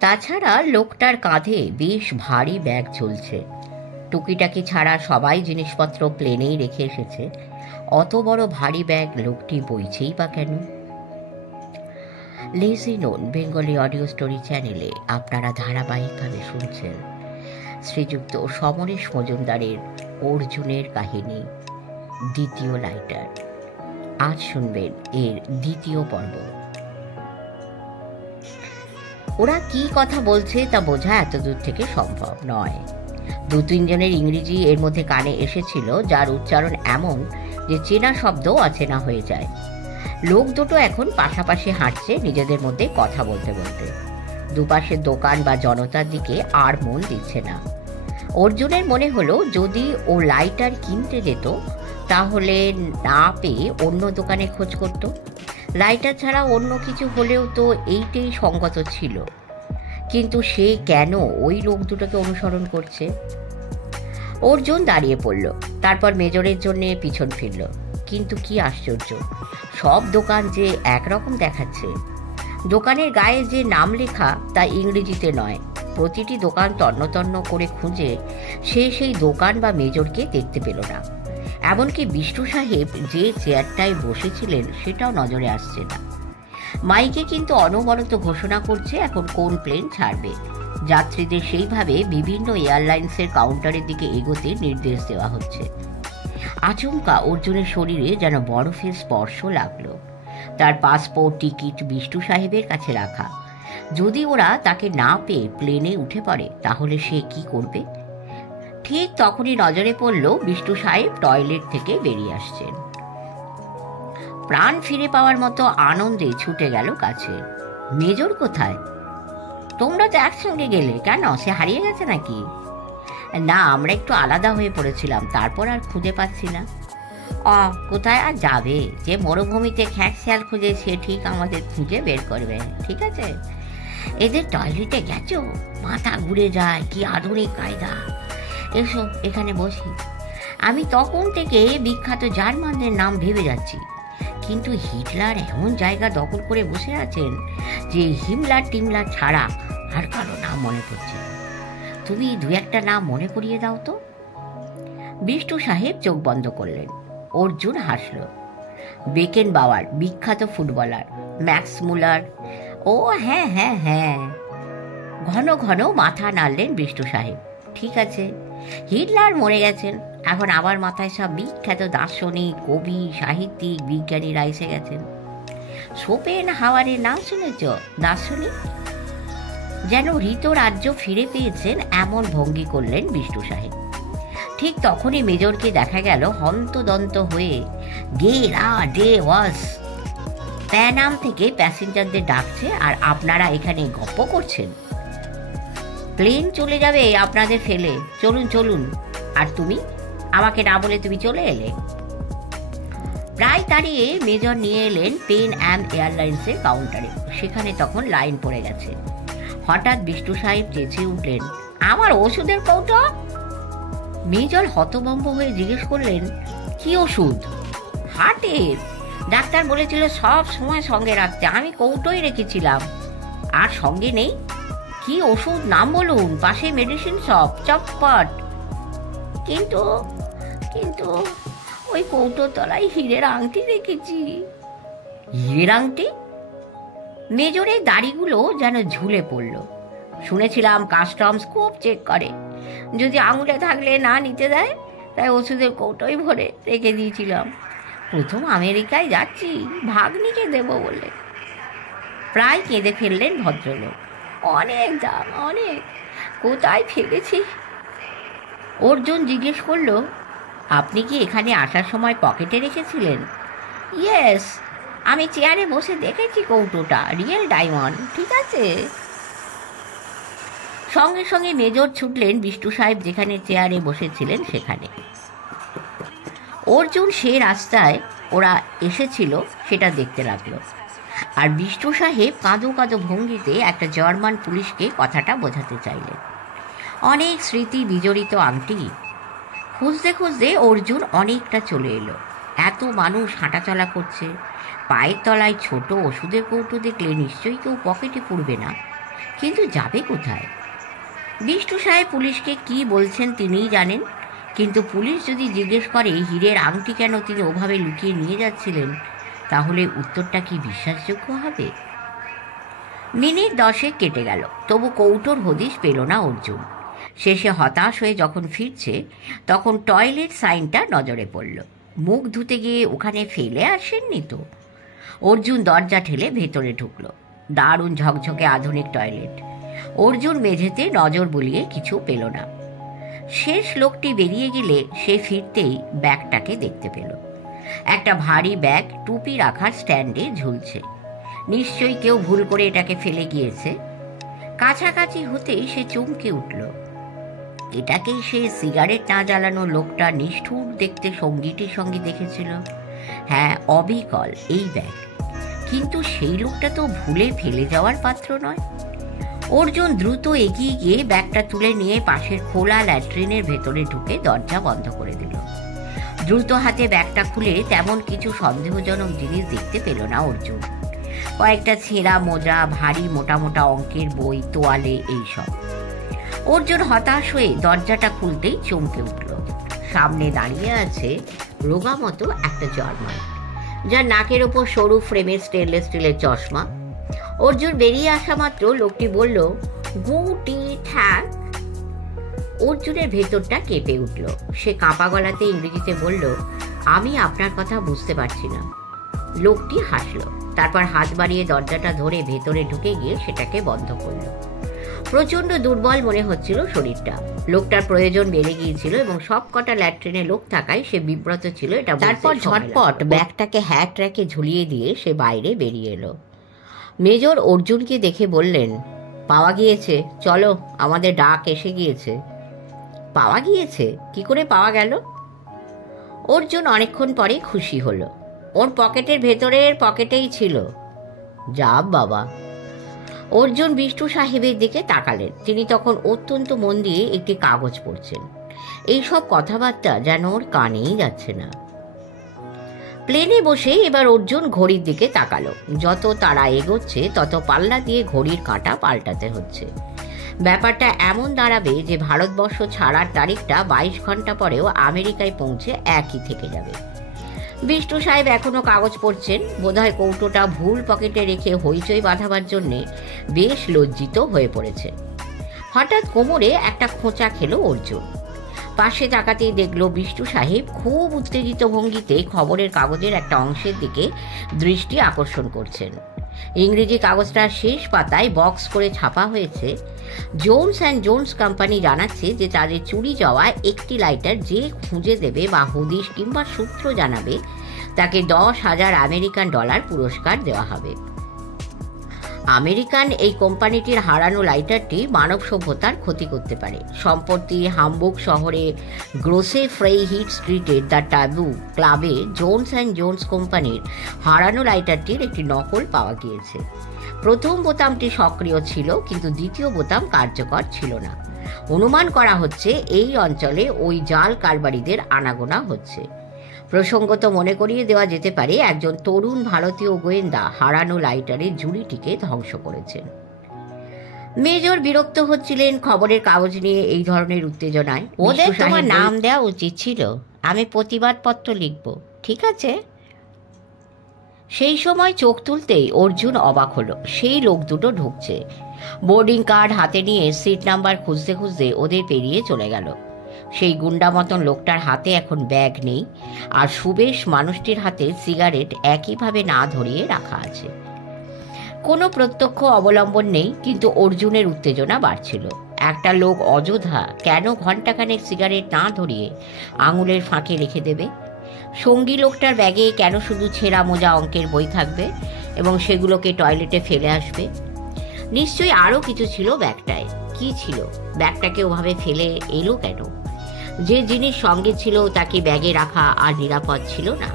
তাছাড়া লোকটার কাঁধে বেশ ভারী ব্যাগ ঝুলছে। টুকিটাকি ছাড়া সবাই জিনিসপত্র প্লেনেই রেখে এসেছে। অত বড় ভারী ব্যাগ লোকটি বইছেই বা কেন? Lazy known Bengali audio story চ্যানেলে আপনারা ধারাবাহিকভাবে শুনছেন শ্রীযুক্ত সমরেশ মজুমদারের অর্জুনের কাহিনী, দ্বিতীয় লাইটার। আজ শুনবেন এর দ্বিতীয় পর্ব। ওরা কি কথা বলছে তা বোঝা এত দূর থেকে সম্ভব নয়। দু তিনজনের ইংরেজি এর মধ্যে কানে এসেছিল, যার উচ্চারণ এমন যে চেনা শব্দ অচেনা হয়ে যায়। লোক দুটো এখন পাশাপাশি হাঁটছে, নিজেদের মধ্যে কথা বলতে বলতে। দুপাশের দোকান বা জনতার দিকে আর মন দিচ্ছে না। অর্জুনের মনে হলো যদি ও লাইটার কিনতে যেত তাহলে না পেয়ে অন্য দোকানে খোঁজ করত। লাইটার ছাড়া অন্য কিছু হলেও তো এইটাই সঙ্গত ছিল, কিন্তু সে কেন ওই লোক দুটোকে অনুসরণ করছে? অর্জুন দাঁড়িয়ে পড়ল, তারপর মেজরের জন্য পিছন ফিরল। কিন্তু কি আশ্চর্য, সব দোকান যে একরকম দেখাচ্ছে। দোকানের গায়ে যে নাম লেখা তা ইংরেজিতে নয়। প্রতিটি দোকান তন্ন তন্ন করে খুঁজে সে সেই দোকান বা মেজরকে দেখতে পেল না। এমনকি বিষ্ণু সাহেব যে চেয়ারটায় বসেছিলেন সেটাও নজরে আসছে না। মাইকে কিন্তু অনবরত ঘোষণা করছে এখন কোন প্লেন ছাড়বে। যাত্রীদের সেইভাবে বিভিন্ন এয়ারলাইন্সের কাউন্টারের দিকে এগোতে নির্দেশ দেওয়া হচ্ছে। আচমকা অর্জুনের শরীরে যেন বরফের স্পর্শ লাগলো। তার পাসপোর্ট টিকিট বিষ্ণু সাহেবের কাছে রাখা। যদি ওরা তাকে না পেয়ে প্লেনে উঠে পড়ে তাহলে সে কি করবে? ঠিক তখনই নজরে পড়ল বিষ্ণু সাহেব টয়লেট থেকে বেরিয়ে আসছেন। প্রাণ ফিরে পাওয়ার মতো আনন্দে ছুটে গেল কাছে। মেজর কোথায়? তোমরা তো একসঙ্গে গেলে কেন? সে হারিয়ে গেছে নাকি? না, আমরা একটু আলাদা হয়ে পড়েছিলাম, তারপর আর খুঁজে পাচ্ছি না। কোথায় আর যাবে? যে মরুভূমিতে খ্যাঁক শিয়াল খুঁজে সে ঠিক আমাদের খুঁজে বের করবে। ঠিক আছে, এদের টয়লেটে গেছো? মাথা ঘুরে যায়, কি আধুনিক কায়দা। এসো এখানে বসি। আমি তখন থেকে বিখ্যাত জার্মানদের নাম ভেবে যাচ্ছি, কিন্তু হিটলার এমন জায়গা দখল করে বসে আছেন যে হিমলার টিমলার ছাড়া আর কারো নাম মনে পড়ছে। তুমি দু একটা নাম মনে করিয়ে দাও তো। বিষ্ণু সাহেব চোখ বন্ধ করলেন। অর্জুন হাসল। বেকেন বাওয়ার, বিখ্যাত ফুটবলার, ম্যাক্স মুলার। ও হ্যাঁ হ্যাঁ হ্যাঁ। ঘন ঘন মাথা নাড়লেন বিষ্ণু সাহেব। ঠিক আছে, হিটলার মরে গেছেন, এখন আবার মাথায় সব বিখ্যাত দার্শনিক, কবি, সাহিত্যিক, বিজ্ঞানীরা এসে গেছেন। শোপেন হাওয়ারের নাম শুনেছ? দার্শনিক। যেন ঋত রাজ্য ফিরে পেয়েছেন এমন ভঙ্গি করলেন বিষ্ণু সাহেব। ঠিক তখনই মেজরকে দেখা গেল হন্তদন্ত হয়ে গে রা ডে ওয়াস প্যানাম থেকে প্যাসেঞ্জারদের ডাকছে, আর আপনারা এখানে গপ্প করছেন। প্লেন চলে যাবে আপনাদের ফেলে, চলুন চলুন। আর তুমি আমাকে না বলে তুমি চলে এলে। প্রায় দাঁড়িয়ে মেজর নিয়ে এলেন পেন অ্যাম এয়ারলাইন্সের কাউন্টারে। সেখানে তখন লাইন পড়ে গেছে। হঠাৎ বিষ্ণু সাহেব চেঁচিয়ে উঠলেন, আমার ওষুধের কৌটো! মেজর হতভম্ব হয়ে জিজ্ঞেস করলেন, কি ওষুধ? হার্টের। ডাক্তার বলেছিল সব সময় সঙ্গে রাখতে, আমি কৌটোই রেখেছিলাম। আর সঙ্গে নেই? কি ওষুধ নাম বলুন, পাশে মেডিসিন শপ, চটপট। কিন্তু কিন্তু ওই কৌটোর তলায় হীরের আংটি রেখেছি। হীরের আংটি? মেজরের দাড়িগুলো যেন ঝুলে পড়ল। শুনেছিলাম কাস্টমস খুব চেক করে, যদি আঙুলে থাকলে না নিতে দেয়, তাই ওষুধের কৌটোই ভরে রেখে দিয়েছিলাম। প্রথম আমেরিকায় যাচ্ছি, ভাগ্নিকে দেব বলে। প্রায় কেঁদে ফেললেন ভদ্রলোক। অনেক দাম, অনেক। কোথায় ফেলেছি? অর্জুন জিজ্ঞেস করল, আপনি কি এখানে আসার সময় পকেটে রেখেছিলেন? ইয়েস, আমি চেয়ারে বসে দেখেছি কৌটোটা, রিয়েল ডায়মন্ড। ঠিক আছে। সঙ্গে সঙ্গে মেজর ছুটলেন বিষ্ণু সাহেব যেখানে চেয়ারে বসেছিলেন সেখানে। অর্জুন সে রাস্তায় ওরা এসেছিল সেটা দেখতে লাগলো, আর বিষ্ণু সাহেব কাঁদো কাঁদো ভঙ্গিতে একটা জার্মান পুলিশকে কথাটা বোঝাতে চাইলেন। অনেক স্মৃতি বিজড়িত আংটি। খুঁজতে খুঁজতে অর্জুন অনেকটা চলে এলো। এত মানুষ হাঁটাচলা করছে, পায়ের তলায় ছোট ওষুধের কৌটো দেখলে নিশ্চয়ই কেউ পকেটে পুরবে না। কিন্তু যাবে কোথায়? বিষ্টু সাহেব পুলিশকে কি বলছেন তিনিই জানেন, কিন্তু পুলিশ যদি জিজ্ঞেস করে হীরের আংটি কেন তিনি ওভাবে লুকিয়ে নিয়ে যাচ্ছিলেন, তাহলে উত্তরটা কি বিশ্বাসযোগ্য হবে? মিনিট 10 কেটে গেল, তবু কৌটোর হদিশ পেল না অর্জুন। শেষে হতাশ হয়ে যখন ফিরছে, তখন টয়লেট সাইনটা নজরে পড়ল। মুখ ধুতে গিয়ে ওখানে ফেলে আসেননি তো? অর্জুন দরজা ঠেলে ভেতরে ঢুকল। দারুণ ঝকঝকে আধুনিক টয়লেট। অর্জুন মেঝেতে নজর বুলিয়ে কিছু পেল না। শেষ লোকটি বেরিয়ে গেলে সে ফিরতেই ব্যাগটাকে দেখতে পেল। একটা ভারী ব্যাগ টুপি রাখার স্ট্যান্ডে ঝুলছে। নিশ্চয়ই কেউ ভুল করে এটাকে ফেলে গিয়েছে। কাছাকাছি হতেই সে চমকে উঠল। এটাকেই সে সিগারেট না জ্বালানো লোকটা নিষ্ঠুর দেখতে সঙ্গীটির সঙ্গে দেখেছিল। হ্যাঁ, অবিকল এই ব্যাগ। কিন্তু সেই লোকটা তো ভুলে ফেলে যাওয়ার পাত্র নয়। অর্জুন দ্রুত এগিয়ে গিয়ে ব্যাগটা তুলে নিয়ে পাশের খোলা ল্যাট্রিনের ভেতরে ঢুকে দরজা বন্ধ করে দিল। দ্রুত হাতে ব্যাগটা খুলে তেমন কিছু সন্দেহজনক জিনিস দেখতে পেল না অর্জুন। কয়েকটা ছেঁড়া মোজা, ভারী মোটা মোটা অঙ্কের বই, তোয়ালে, এইসব। অর্জুন হতাশ হয়ে দরজাটা খুলতেই চমকে উঠল। সামনে দাঁড়িয়ে আছে রোগা মতো একটা জার্মান, যার নাকের ওপর সরু ফ্রেমের স্টেনলেস স্টিলের চশমা। অর্জুন বেরিয়ে আসা মাত্র লোকটি বলল, গুটি ঠ্যাক। অর্জুনের ভেতরটা কেঁপে উঠল। সে কাঁপা গলাতে ইংরেজিতে বলল, আমি আপনার কথা বুঝতে পারছি না। লোকটি হাসল, তারপর হাত বাড়িয়ে দরজাটা ধরে ভেতরে ঢুকে গিয়ে সেটাকে বন্ধ করল। প্রচন্ড দুর্বল মনে হচ্ছিল শরীরটা। লোকটার প্রয়োজন বেড়ে গিয়েছিল এবং সব কটা ল্যাট্রিনে লোক থাকায় সে বিব্রত ছিল এটা। তারপর ঝটপট ব্যাগটাকে হ্যাট র্যাকে ঝুলিয়ে দিয়ে সে বাইরে বেরিয়ে এলো। মেজর অর্জুনকে দেখে বললেন, পাওয়া গিয়েছে, চলো, আমাদের ডাক এসে গিয়েছে। পাওয়া গিয়েছে? কি করে পাওয়া গেল? অর্জুন অনেকক্ষণ পরে খুশি হলো। ওর পকেটের ভেতরের পকেটেই ছিল। যা বাবা। অর্জুন বিষ্টু সাহেবের দিকে তাকালেন। তিনি তখন অত্যন্ত মন দিয়ে একটি কাগজ পড়ছেন। এইসব কথাবার্তা যেন ওর কানেই যাচ্ছে না। প্লেনে বসে এবার অর্জুন ঘড়ির দিকে তাকালো। যত তারা এগোচ্ছে তত পাল্লা দিয়ে ঘড়ির কাঁটা পাল্টাতে হচ্ছে। ব্যাপারটা এমন দাঁড়াবে যে ভারতবর্ষ ছাড়ার তারিখটা 22 ঘন্টা পরেও আমেরিকায় পৌঁছে একই থেকে যাবে। বিষ্টু সাহেব এখনো কাগজ পড়ছেন। বোধহয় কৌটোটা ভুল পকেটে রেখে হইচই বাঁধাবার জন্যে বেশ লজ্জিত হয়ে পড়েছে। হঠাৎ কোমরে একটা খোঁচা খেল অর্জুন। পাশে তাকাতেই দেখল বিষ্টু সাহেব খুব উত্তেজিত ভঙ্গিতে খবরের কাগজের একটা অংশের দিকে দৃষ্টি আকর্ষণ করছেন। ইংরেজি কাগজটার শেষ পাতায় বক্স করে ছাপা হয়েছে, জোনস অ্যান্ড জোনস কোম্পানি জানাচ্ছে যে তাদের চুরি যাওয়া একটি লাইটার যে খুঁজে দেবে বা হদিশ কিংবা সূত্র জানাবে তাকে $10,000 আমেরিকান পুরস্কার দেওয়া হবে। আমেরিকান এই কোম্পানিটির হারানো লাইটারটি মানব সভ্যতার ক্ষতি করতে পারে। সম্প্রতি হামবুর্গ শহরে গ্রোসে ফ্রেইহিট স্ট্রিটের দ্য ট্যাবু ক্লাবে জোনস অ্যান্ড জোনস কোম্পানির হারানো লাইটারটির একটি নকল পাওয়া গিয়েছে। প্রথম বোতামটি সক্রিয় ছিল, কিন্তু দ্বিতীয় বোতাম কার্যকর ছিল না। অনুমান করা হচ্ছে এই অঞ্চলে ওই জাল কারবারিদের আনাগোনা হচ্ছে। প্রসঙ্গত মনে করিয়ে দেওয়া যেতে পারে একজন তরুণ ভারতীয় গোয়েন্দা হারানো লাইটারের ঝুড়িটিকে ধ্বংস করেছেন। মেজর বিরক্ত হচ্ছিলেন খবরের কাগজ নিয়ে এই ধরনের উত্তেজনায়। ওদের তোমার নাম দেওয়া উচিত ছিল, আমি প্রতিবাদপত্র লিখব, ঠিক আছে? সেই সময় চোখ তুলতেই অর্জুন অবাক হলো। সেই লোক দুটো ঢুকছে। বোর্ডিং কার্ড হাতে নিয়ে সিট নাম্বার খুঁজতে খুঁজতে ওদের পেরিয়ে চলে গেল। সেই গুন্ডা মতন লোকটার হাতে এখন ব্যাগ নেই, আর সুবেশ মানুষটির হাতে সিগারেট একইভাবে না ধরিয়ে রাখা আছে। কোনো প্রত্যক্ষ অবলম্বন নেই, কিন্তু অর্জুনের উত্তেজনা বাড়ছিল। একটা লোক অযথা কেন ঘণ্টাখানেক সিগারেট না ধরিয়ে আঙুলের ফাঁকে রেখে দেবে? সঙ্গী লোকটার ব্যাগে কেন শুধু ছেঁড়া মোজা অঙ্কের বই থাকবে এবং সেগুলোকে টয়লেটে ফেলে আসবে? নিশ্চয়ই আরও কিছু ছিল ব্যাগটায়। কি ছিল? ব্যাগটাকে ওভাবে ফেলে এলো কেন? যে জিনিস সঙ্গে ছিল তাকে ব্যাগে রাখা আর নিরাপদ ছিল না।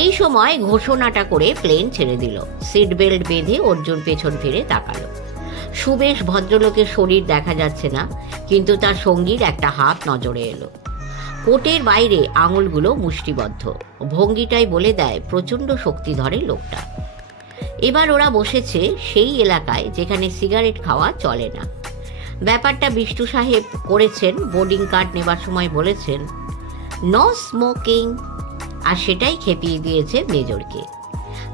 এই সময় ঘোষণাটা করে প্লেন ছেড়ে দিল। সিট বেল্ট বেঁধে অর্জুন পেছন ফিরে তাকালো। সুবেশ ভদ্রলোকের শরীর দেখা যাচ্ছে না, কিন্তু তার সঙ্গীর একটা হাত নজরে এলো। কোটের বাইরে আঙুলগুলো মুষ্টিবদ্ধ। ভঙ্গিটাই বলে দেয় প্রচণ্ড শক্তিধরে লোকটা। এবার ওরা বসেছে সেই এলাকায় যেখানে সিগারেট খাওয়া চলে না। ব্যাপারটা বিষ্টু সাহেব করেছেন, বোর্ডিং কার্ড নেবার সময় বলেছেন নো স্মোকিং, আর সেটাই খেপিয়ে দিয়েছে মেজরকে।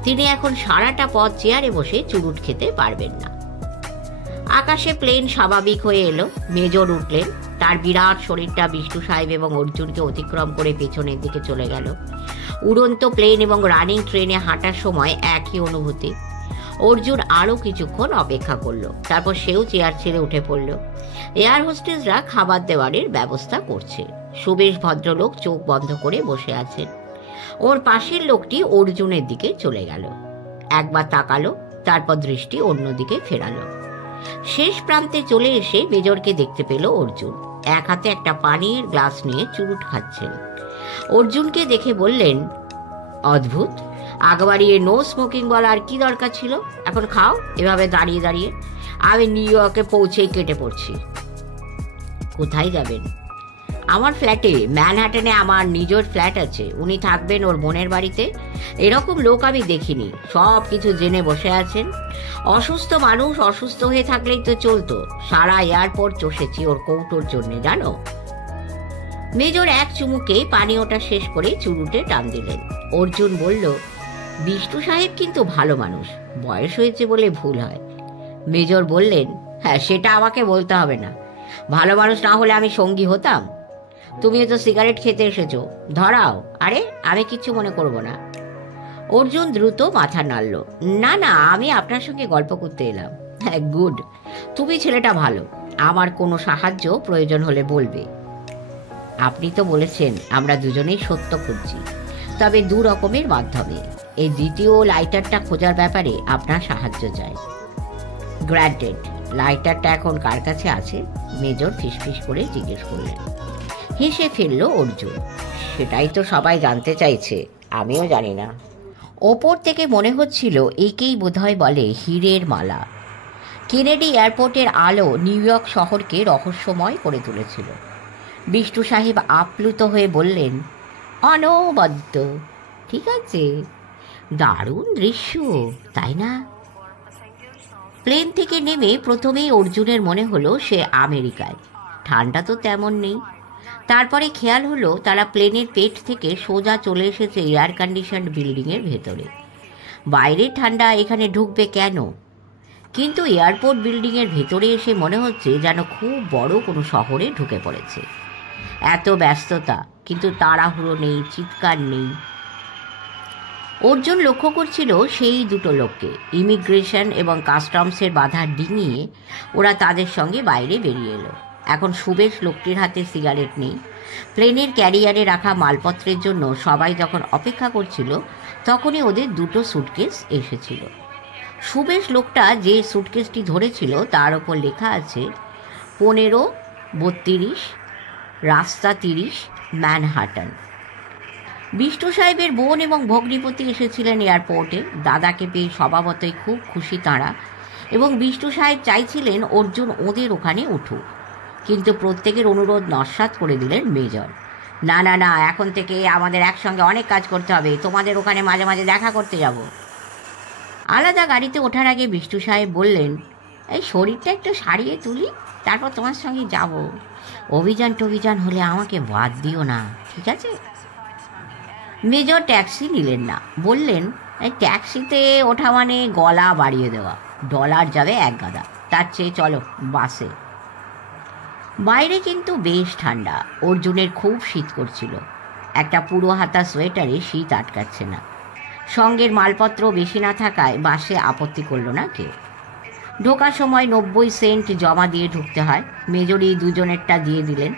তিনি এখন সারাটা পথ চেয়ারে বসে চুরুট খেতে পারবেন না। আকাশে প্লেন স্বাভাবিক হয়ে এলো। মেজর উঠলেন। তার বিরাট শরীরটা বিষ্টু সাহেব এবং অর্জুনকে অতিক্রম করে পেছনের দিকে চলে গেল। উড়ন্ত প্লেন এবং রানিং ট্রেনে হাঁটার সময় একই অনুভূতি। অর্জুন আরও কিছুক্ষণ অপেক্ষা করলো, তারপর সেও চেয়ার ছেড়ে উঠে পড়ল। এয়ার হোস্টেসরা খাবার দেওয়ারের ব্যবস্থা করছে। সুবেশ ভদ্রলোক চোখ বন্ধ করে বসে আছেন। ওর পাশের লোকটি অর্জুনের দিকে চলে গেল, একবার তাকালো, তারপর দৃষ্টি অন্যদিকে ফেরালো। শেষ প্রান্তে চলে এসে মেজরকে দেখতে পেল অর্জুন। এক হাতে একটা পানির গ্লাস নিয়ে চুরুট খাচ্ছেন। অর্জুনকে দেখে বললেন, অদ্ভুত, আগবাড়িয়ে নো স্মোকিং বলার কি দরকার ছিল? এখন খাও এভাবে দাঁড়িয়ে দাঁড়িয়ে। আমি নিউ ইয়র্কে পৌঁছেই কেটে পড়ছি। কোথায় যাবেন? আমার ফ্ল্যাটে, ম্যানহাটনে আমার নিজের ফ্ল্যাট আছে। উনি থাকবেন ওর বোনের বাড়িতে। এরকম লোক আমি দেখিনি। সব কিছু জেনে বসে আছেন। অসুস্থ মানুষ অসুস্থ হয়ে থাকলেই তো চলতো। সারা এয়ারপোর্ট চষেছি ওর কৌটোর জন্য, জানো। মেজর এক চুমুকে পানীয়টা শেষ করে চুরুটে টান দিলেন। অর্জুন বলল, বিষ্টু সাহেব কিন্তু ভালো মানুষ, বয়স হয়েছে বলে ভুল হয়। মেজর বললেন, হ্যাঁ, সেটা আমাকে বলতে হবে না। ভালো মানুষ না হলে আমি সঙ্গী হতাম? তুমিও তো সিগারেট খেতে এসেছো, ধরাও। আরে, আমি কিচ্ছু মনে করব না। অর্জুন দ্রুত মাথা নাড়ল। না না, আমি আপনার সঙ্গে গল্প করতে এলাম। হ্যাঁ, গুড। তুমি ছেলেটা ভালো। আমার কোনো সাহায্য প্রয়োজন হলে বলবে। আপনি তো বলেছেন আমরা দুজনেই সত্য খুঁজছি, তবে দু রকমের মাধ্যমে। এই দ্বিতীয় লাইটারটা খোঁজার ব্যাপারে আপনার সাহায্য চাই। গ্র্যান্টেড। লাইটারটা এখন কার কাছে আছে? মেজর ফিসফিস করে জিজ্ঞেস করলেন। হেসে ফেলল অর্জুন। সেটাই তো সবাই জানতে চাইছে, আমিও জানি না। ওপর থেকে মনে হচ্ছিল একেই বোধহয় বলে হীরের মালা। কেনেডি এয়ারপোর্টের আলো নিউ ইয়র্ক শহরকে রহস্যময় করে তুলেছিল। বিষ্টু সাহেব আপ্লুত হয়ে বললেন, অনবদ্য। ঠিক আছে, দারুণ দৃশ্য, তাই না? প্লেন থেকে নেমে প্রথমেই অর্জুনের মনে হলো সে আমেরিকায়। ঠান্ডা তো তেমন নেই। তারপরে খেয়াল হলো তারা প্লেনের পেট থেকে সোজা চলে এসেছে এয়ার কন্ডিশনড বিল্ডিংয়ের ভেতরে। বাইরের ঠান্ডা এখানে ঢুকবে কেন? কিন্তু এয়ারপোর্ট বিল্ডিংয়ের ভেতরে এসে মনে হচ্ছে যেন খুব বড় কোনো শহরে ঢুকে পড়েছে। এত ব্যস্ততা, কিন্তু তাড়াহুড়ো নেই, চিৎকার নেই। অর্জুন লক্ষ্য করছিল সেই দুটো লোককে। ইমিগ্রেশন এবং কাস্টমসের বাধা ডিঙিয়ে ওরা তাদের সঙ্গে বাইরে বেরিয়ে এলো। এখন সুবেশ লোকটির হাতে সিগারেট নেই। প্লেনের ক্যারিয়ারে রাখা মালপত্রের জন্য সবাই যখন অপেক্ষা করছিল, তখনই ওদের দুটো সুটকেস এসেছিল। সুবেশ লোকটা যে সুটকেসটি ধরেছিল তার ওপর লেখা আছে 1532 রাস্তা 30, ম্যানহাটন। বিষ্টু সাহেবের বোন এবং ভগ্নিপতি এসেছিলেন এয়ারপোর্টে। দাদাকে পেয়ে স্বভাবতই খুব খুশি তাঁরা, এবং বিষ্টু সাহেব চাইছিলেন অর্জুন ওদের ওখানে উঠুক। কিন্তু প্রত্যেকের অনুরোধ নস্যাৎ করে দিলেন মেজর। না না না, এখন থেকে আমাদের একসঙ্গে অনেক কাজ করতে হবে। তোমাদের ওখানে মাঝে মাঝে দেখা করতে যাব। আলাদা গাড়িতে ওঠার আগে বিষ্টু সাহেব বললেন, এই শরীরটা একটু সারিয়ে তুলি, তারপর তোমার সঙ্গে যাব। অভিযান টভিযান হলে আমাকে বাদ দিও না, ঠিক আছে? মেজর ট্যাক্সি নিলেন না। বললেন, এই ট্যাক্সিতে ওঠা মানে গলা বাড়িয়ে দেওয়া। ডলার যাবে এক গাদা, তার চেয়ে চলো বাসে। বাইরে কিন্তু বেশ ঠান্ডা। অর্জুনের খুব শীত করছিল। একটা পুরো হাতা সোয়েটারে শীত আটকাচ্ছে না। সঙ্গের মালপত্র বেশি না থাকায় বাসে আপত্তি করল না কেউ। ঢোকার সময় 90 সেন্ট জমা দিয়ে ঢুকতে হয়। মেজরই দুজনেরটা দিয়ে দিলেন।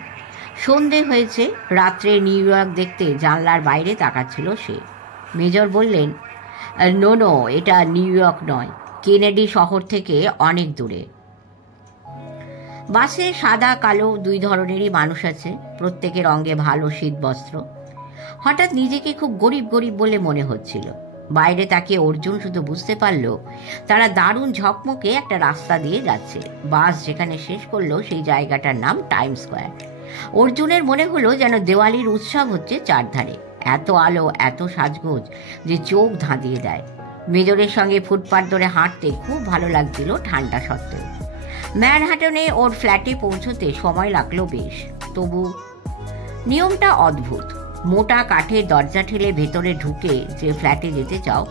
সন্ধে হয়েছে। রাত্রে নিউ ইয়র্ক দেখতে জানলার বাইরে তাকাচ্ছিল সে। মেজর বললেন, নো নো, এটা নিউ ইয়র্ক নয়, কেনেডি শহর থেকে অনেক দূরে। বাসে সাদা কালো দুই ধরনেরই মানুষ আছে। প্রত্যেকের অঙ্গে ভালো শীত বস্ত্র। হঠাৎ নিজেকে খুব গরিব গরিব বলে মনে হচ্ছিল। বাইরে তাকিয়ে অর্জুন শুধু বুঝতে পারল তারা দারুণ ঝকমকে একটা রাস্তা দিয়ে যাচ্ছে। বাস যেখানে শেষ করলো সেই জায়গাটার নাম টাইম স্কোয়ার। অর্জুনের মনে হলো যেন দেওয়ালির উৎসব হচ্ছে চারধারে। এত আলো, এত সাজগোজ যে চোখ ধাঁধিয়ে দেয়। মেজরের সঙ্গে ফুটপাত ধরে হাঁটতে খুব ভালো লাগছিল ঠান্ডা সত্ত্বেও। ম্যানহাটনে ওর ফ্ল্যাটে পৌঁছতে সময় লাগলো বেশ। তবু নিয়মটা অদ্ভুত। মোটা কাঠের দরজা ঠেলে ভেতরে ঢুকে যে ফ্ল্যাটে যেতে চাও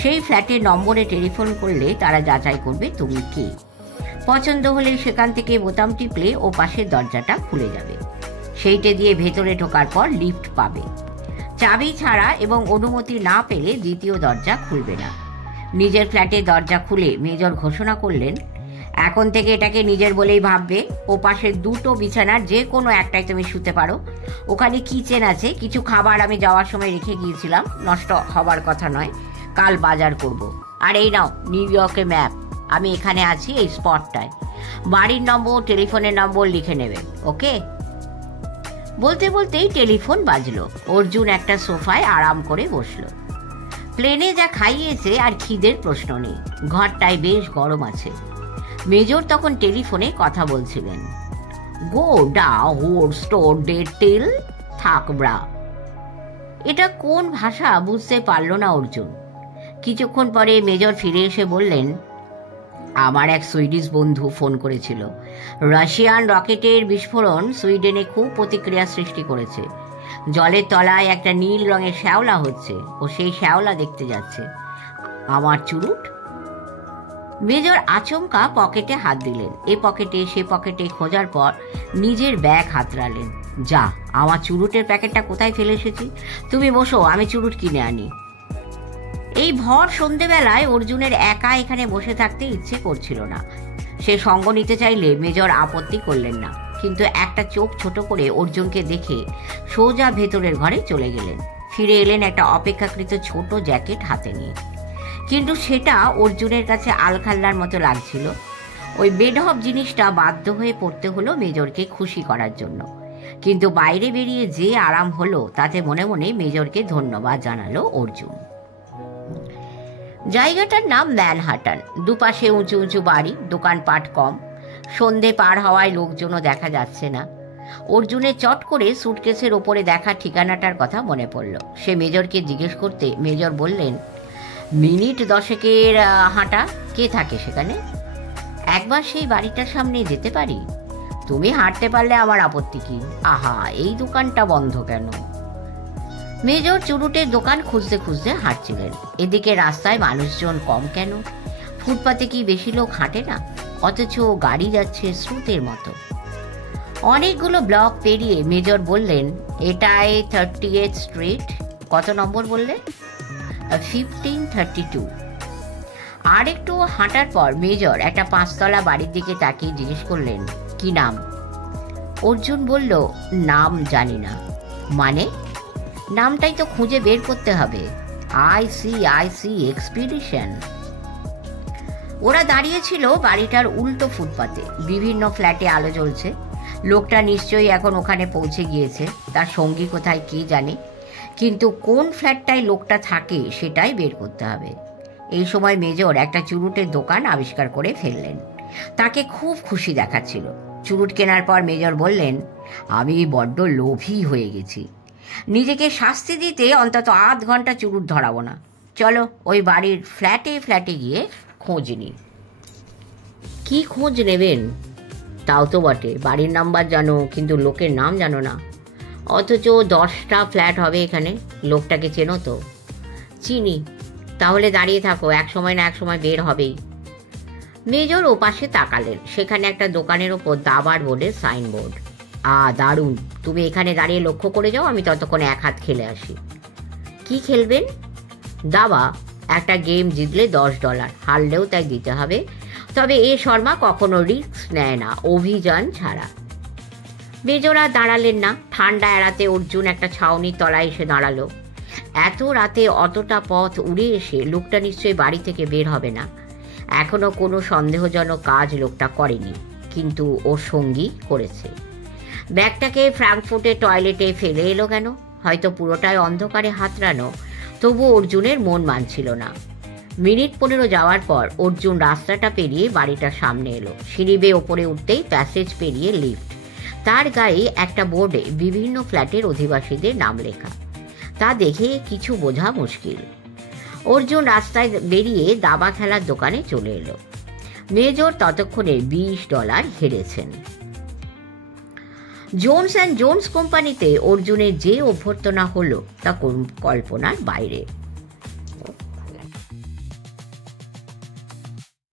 সেই ফ্ল্যাটের নম্বরে টেলিফোন করলে তারা যাচাই করবে তুমি কে। পছন্দ হলে সেখান থেকে বোতাম টিপলে ও পাশের দরজাটা খুলে যাবে। সেইটে দিয়ে ভেতরে ঢোকার পর লিফট পাবে। চাবি ছাড়া এবং অনুমতি না পেলে দ্বিতীয় দরজা খুলবে না। নিজের ফ্ল্যাটের দরজা খুলে মেজর ঘোষণা করলেন, এখন থেকে এটাকে নিজের বলেই ভাববে। ও পাশের দুটো বিছানার যে কোনো একটাই তুমি শুতে পারো। ওখানে কিচেন আছে, কিছু খাবার আমি যাওয়ার সময় রেখে গিয়েছিলাম, নষ্ট হবার কথা নয়, কাল বাজার করব। আর এই নাও নিউ ইয়র্কের ম্যাপ, আমি এখানে আছি এই স্পটটায়। বাড়ির নম্বর, টেলিফোনের নম্বর লিখে নেবেন, ওকে? বলতে বলতেই টেলিফোন বাজলো। অর্জুন একটা সোফায় আরাম করে বসলো। প্লেনে যা খাইয়েছে আর খিদের প্রশ্ন নেই, ঘরটায় বেশ গরম আছে। মেজর তখন টেলিফোনে কথা বলছিলেন। গো ডা হোর স্টোর ডে টিল থাক ব্রা। এটা কোন ভাষা বুঝতে পারল না অর্জুন। কিছুক্ষণ পরে মেজর ফিরে এসে বললেন, আমার এক সুইডিশ বন্ধু ফোন করেছিল। রাশিয়ান রকেটের বিস্ফোরণ সুইডেনে খুব প্রতিক্রিয়া সৃষ্টি করেছে। জলের তলায় একটা নীল রঙের শ্যাওলা হচ্ছে, ও সেই শ্যাওলা দেখতে যাচ্ছে। আমার চুরুট। মেজর আচমকা পকেটে হাত দিলেন। এ পকেটে সে পকেটে খোঁজার পর নিজের ব্যাগ হাতড়ালেন। যা, আমার চুরুটের প্যাকেটটা কোথায় ফেলে এসেছি? তুমি বসো, আমি চুরুট কিনে আনি। এই ভর সন্ধেবেলায় অর্জুনের একা এখানে বসে থাকতে ইচ্ছে করছিল না। সে সঙ্গ নিতে চাইলে মেজর আপত্তি করলেন না, কিন্তু একটা চোখ ছোট করে অর্জুনকে দেখে সোজা ভেতরের ঘরে চলে গেলেন। ফিরে এলেন একটা অপেক্ষাকৃত ছোট জ্যাকেট হাতে নিয়ে। কিন্তু সেটা অর্জুনের কাছে আলখাল্লার মতো লাগছিল। ওই বেঢপ জিনিসটা বাধ্য হয়ে পড়তে হলো মেজরকে খুশি করার জন্য। কিন্তু বাইরে বেরিয়ে যে আরাম হলো তাতে মনে মনে মেজরকে ধন্যবাদ জানালো অর্জুন। জায়গাটার নাম ম্যানহাটন। দুপাশে উঁচু উঁচু বাড়ি, দোকানপাট কম। সন্ধে পার হওয়ায় লোকজনও দেখা যাচ্ছে না। অর্জুনের চট করে সুটকেসের ওপরে দেখা ঠিকানাটার কথা মনে পড়ল। সে মেজরকে জিজ্ঞেস করতে মেজর বললেন, মিনিট 10 হাঁটা। কে থাকে সেখানে? একবার সেই বাড়িটার সামনে যেতে পারি? তুমি হাঁটতে পারলে আমার আপত্তি কি? আহা, এই দোকানটা বন্ধ কেন? মেজর চুরুটের দোকান খুঁজতে খুঁজতে হাঁটছিলেন। এদিকে রাস্তায় মানুষজন কম কেন? ফুটপাতে কি বেশি লোক হাঁটে না? অথচ গাড়ি যাচ্ছে স্রোতের মতো। অনেকগুলো ব্লক পেরিয়ে মেজর বললেন, এটাই 38th স্ট্রিট। কত নম্বর বললেন? 1532। আর একটু হাঁটার পর মেজর একটা 5তলা বাড়ির দিকে তাকিয়ে জিজ্ঞেস করলেন, কি নাম? অর্জুন বলল, নাম জানি না। মানে? নামটাই তো খুঁজে বের করতে হবে। আইসি এক্সপিডিশন। ওরা দাঁড়িয়েছিল বাড়িটার উল্টো ফুটপাতে। বিভিন্ন ফ্ল্যাটে আলো জ্বলছে। লোকটা নিশ্চয়ই এখন ওখানে পৌঁছে গিয়েছে। তার সঙ্গী কোথায় কে জানে, কিন্তু কোন ফ্ল্যাটটায় লোকটা থাকে সেটাই বের করতে হবে। এই সময় মেজর একটা চুরুটের দোকান আবিষ্কার করে ফেললেন। তাকে খুব খুশি দেখাচ্ছিল। চুরুট কেনার পর মেজর বললেন, আমি বড্ড লোভী হয়ে গেছি। নিজেকে শাস্তি দিতে অন্তত 8 ঘন্টা চুরুট ধরাবো না। চলো ওই বাড়ির ফ্ল্যাটে ফ্ল্যাটে গিয়ে খোঁজ নিই। কি খোঁজ নেবেন? তাও তো বটে, বাড়ির নাম্বার জানো কিন্তু লোকের নাম জানো না। অথচ 10টা ফ্ল্যাট হবে এখানে। লোকটাকে চেনো তো? চিনি। তাহলে দাঁড়িয়ে থাকো, এক সময় না এক সময় বের হবেই। মেজর ও পাশে তাকালেন। সেখানে একটা দোকানের ওপর দাবার বোর্ডের সাইনবোর্ড। দারুণ, তুমি এখানে দাঁড়িয়ে লক্ষ্য করে যাও, আমি ততক্ষণে 1 হাত খেলে আসি। কি খেলবেন? দাবা। একটা গেম জিতলে $10, হারলেও তাই দিতে হবে। তবে এ শর্মা কখনো রিস্ক নেয় না, অভিযান ছাড়া। মেজরা দাঁড়ালেন না। ঠান্ডা এড়াতে অর্জুন একটা ছাউনির তলায় এসে দাঁড়ালো। এত রাতে অতটা পথ উড়ে এসে লোকটা নিশ্চয়ই বাড়ি থেকে বের হবে না। এখনো কোনো সন্দেহজনক কাজ লোকটা করেনি, কিন্তু ওর সঙ্গী করেছে। ব্যাগটাকে ফ্র্যাঙ্কফুর্টের টয়লেটে ফেলে এলো কেন? হয়তো পুরোটাই অন্ধকারে হাতড়ানো। তবু অর্জুনের মন মানছিল না। মিনিট 15 যাওয়ার পর অর্জুন রাস্তাটা পেরিয়ে বাড়িটার সামনে এলো। সিঁড়ি বেয়ে ওপরে উঠতেই প্যাসেজ পেরিয়ে লিফট। তার গায়ে একটা বোর্ডে বিভিন্ন ফ্ল্যাটের অধিবাসীদের নাম লেখা। তা দেখে কিছু বোঝা মুশকিল। অর্জুন রাস্তায় বেরিয়ে দাবা খেলার দোকানে চলে এলো। মেজর ততক্ষণে $20 হেরেছেন। জোনস অ্যান্ড জোনস কোম্পানিতে অর্জুনের যে অভ্যর্থনা হলো তা কল্পনার বাইরে।